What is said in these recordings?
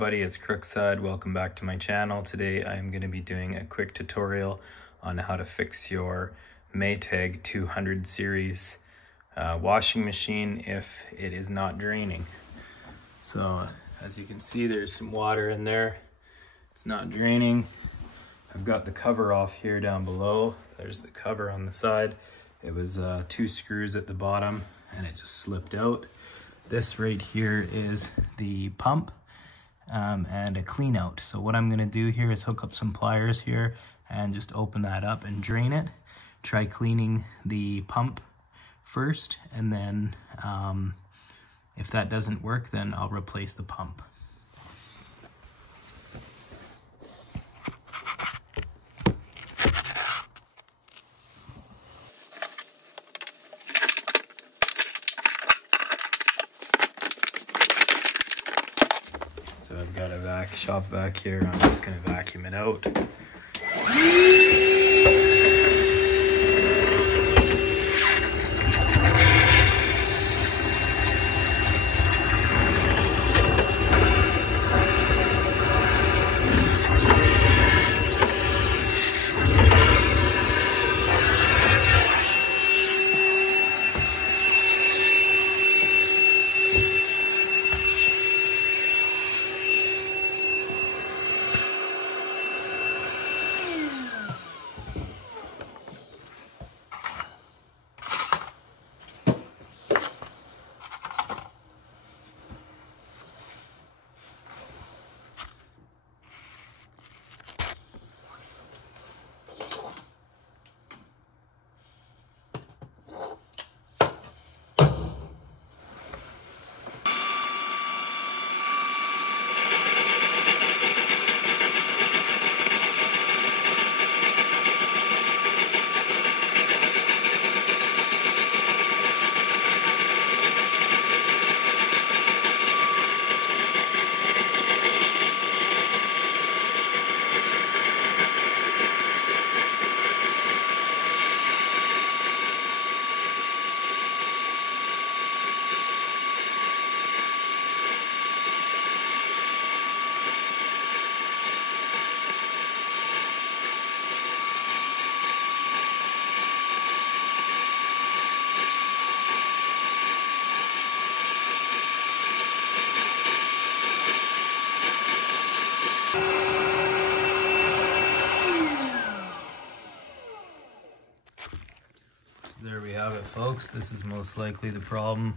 everybody, it's Crookside. Welcome back to my channel. Today I'm going to be doing a quick tutorial on how to fix your Maytag 200 series washing machine if it is not draining. So as you can see, there's some water in there. It's not draining. I've got the cover off here down below. There's the cover on the side. It was 2 screws at the bottom and it just slipped out. This right here is the pump and a clean out. So what I'm gonna do here is hook up some pliers here and just open that up and drain it. Try cleaning the pump first, and then if that doesn't work, then I'll replace the pump. So I've got a shop vac here. I'm just going to vacuum it out. There we have it, folks. This is most likely the problem.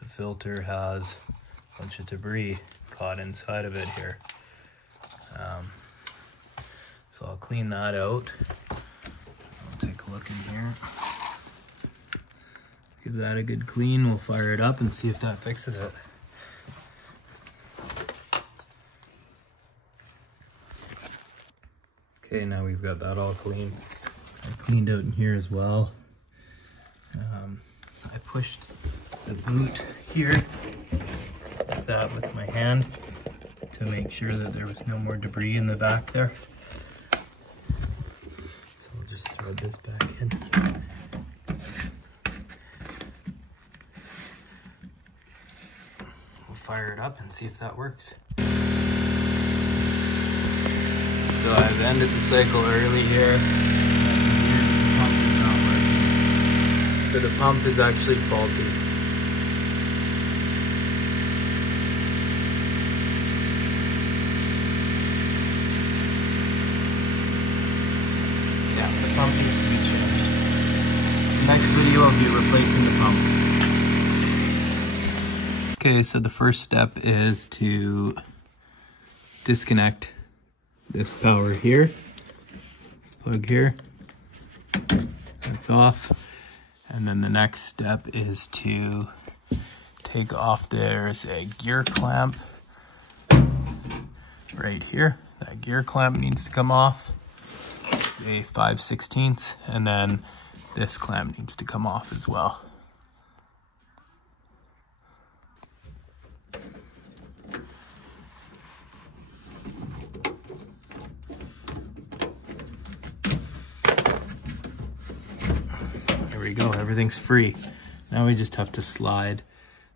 The filter has a bunch of debris caught inside of it here. So I'll clean that out. I'll take a look in here. Give that a good clean. We'll fire it up and see if that fixes it. Okay, now we've got that all clean. I cleaned out in here as well. I pushed the boot here like that with my hand to make sure that there was no more debris in the back there. So we'll just throw this back in. We'll fire it up and see if that works. So I've ended the cycle early here. So the pump is actually faulty. Yeah, the pump needs to be changed. The next video I'll be replacing the pump. Okay, so the first step is to disconnect this power here. Plug here. That's off. And then the next step is to take off, there's a gear clamp right here. That gear clamp needs to come off, a 5/16, and then this clamp needs to come off as well. There we go, everything's free. Now we just have to slide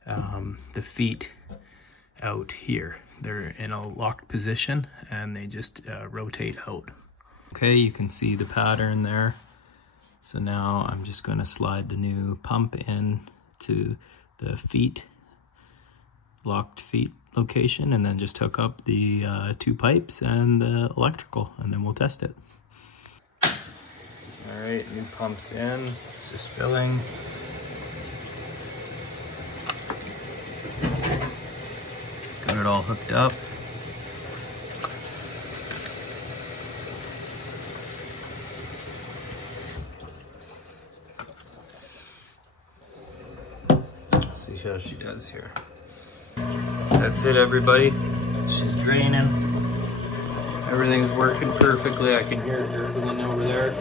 the feet out here. they're in a locked position and they just rotate out. Okay, you can see the pattern there. So now I'm just going to slide the new pump in to the feet, locked feet location, and then just hook up the 2 pipes and the electrical, and then we'll test it. All right, new pump's in, it's just filling. Got it all hooked up. Let's see how she does here. That's it, everybody. She's draining. Everything's working perfectly. I can hear it gurgling over there.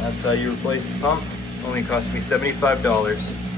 That's how you replace the pump. Only cost me $75.